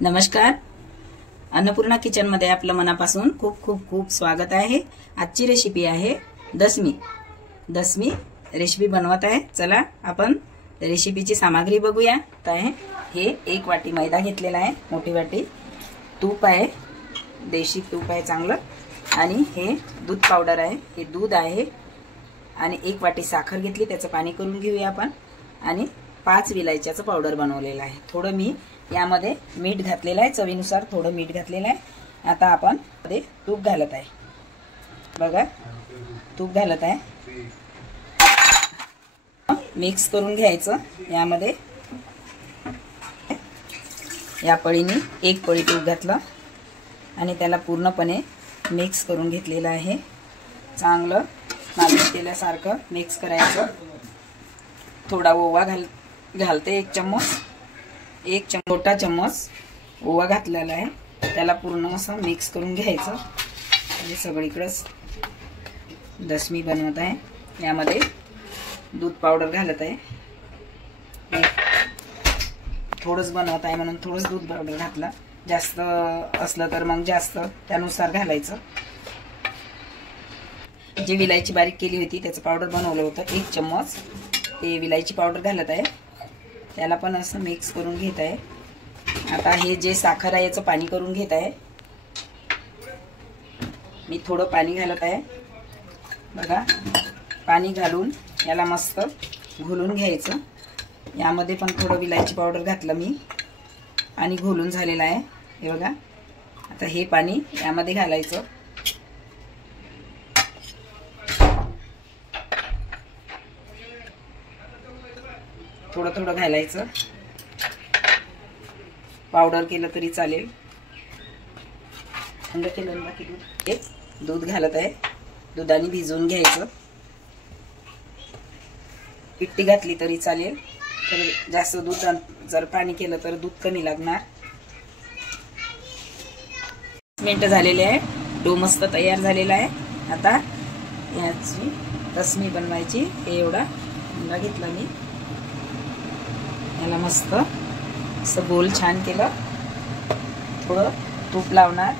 नमस्कार, अन्नपूर्णा किचन मध्ये आपलं मनापासून खूप खूप खूप स्वागत आहे। आजची रेसिपी आहे दसमी रेसिपी बनवत आहे। चला आपण रेसिपीची सामग्री बघूया। काय हे 1 वाटी मैदा घेतलेला आहे, मोठी वाटी तूप आहे, देशी तूप आहे चांगलं, आणि हे दूध पावडर आहे, हे दूध आहे, आणि 1 वाटी साखर घेतली, त्याचं पाणी करून घेऊया आपण, आणि 5 विलायचीचं पावडर बनवलेलं आहे। थोडं मी यामध्ये मीठ घातलेलं आहे, चवीनुसार थोडं मीठ घातलेलं आहे। आता आपण मध्ये तूप घालत आहे, बघा तूप घालत आहे, मिक्स करून घ्यायचं। यामध्ये या पळीने 1 पळी तूप घातलं आणि त्याला पूर्णपणे मिक्स करून घेतलेलं आहे। चांगलं मालिश केल्यासारखं मिक्स करायचं। थोडा ओवा घालते, 1 चम्मच, 1 छोटा चम्मच ओवा घातलेला आहे, त्याला पूर्ण असं मिक्स करून घ्यायचं। आणि सगळीकडेच दशमी बनवत आहे। यामध्ये दूध पावडर घालत आहे, थोडंच बनवत आहे म्हणून थोडंच दूध पावडर घातलं, जास्त असलं तर मग जास्त त्यानुसार घालायचं। जे विलायची बारीक केली होती त्याचं पावडर बनवलं होतं, 1 चम्मच ते विलायची पावडर घालत आहे, त्याला पण असं मिक्स करून घेत आहे। आता हे जे साखर आहे याचं पाणी करून घेत आहे, मी थोडं पाणी घालत आहे, बघा पाणी घालून याला मस्त घोलून घ्यायचं। यामध्ये पण थोडं विलायची पावडर घातलं मी आणि घोलून झालेलं आहे, हे बघा। आता हे पाणी यामध्ये घालायचं, थोडं थोडं घालायचं, पावडर केलं तरी चालेल, थंड केलं बाकी दूध घालत आहे, दुधाने भिजवून घ्यायचं। पिट्टी घातली तरी चालेल, तर जास्त दूध जर पाणी केलं तर दूध कमी लागणार। मिनिट झालेले आहे, डो मस्त तयार झालेला आहे। आता याची दशमी बनवायची, हे एवढा अंडा घेतला मी, याला मस्त असं गोल छान केलं, थोडं तूप लावणार,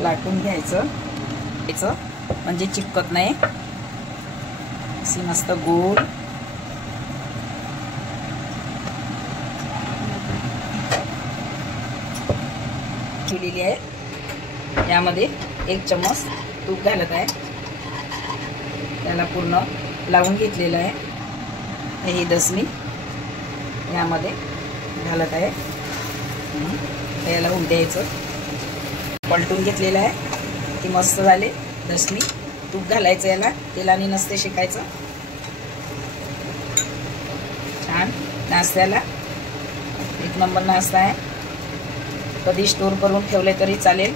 लाटून घ्यायचं म्हणजे चिपकत नाही, अशी मस्त गोल केलेली आहे। यामध्ये 1 चम्मच तूप घालत आहे, त्याला पूर्ण लावून घेतलेलं आहे। ही दशमी यामध्ये घालत आहे, याला होऊन द्यायचं, पलटून घेतलेलं आहे, ती मस्त झाले दशमी। तूप घालायचं, याला तेलाने नसते शेकायचं, छान नाश्त्याला 1 नंबर नाश्ता आहे। कधी स्टोर करून ठेवले तरी चालेल,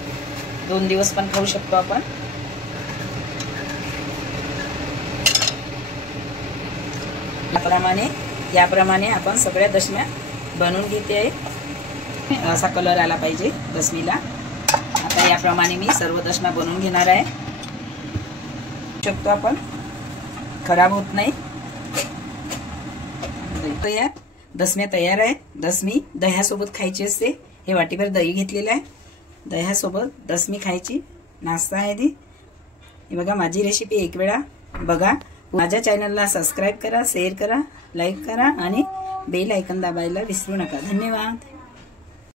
2 दिवस पण खाऊ शकतो आपण। याप्रमाणे आपण सगळ्या दशम्या बनवून घेते आहे। असा कलर आला पाहिजे दशमीला। आता याप्रमाणे मी सर्व दशम्या बनवून घेणार आहे, शकतो आपण, खराब होत नाही। दशम्या तयार आहेत। दशमी दह्यासोबत खायची असते, हे वाटीभर दही घेतलेलं आहे, दह्यासोबत दशमी खायची नाश्ता आहे ती। हे बघा, माझी रेसिपी 1 वेळा बघा। माझ्या चॅनलला सबस्क्राइब करा, शेअर करा, लाईक करा आणि बेल आयकॉन दाबायला विसरू नका। धन्यवाद।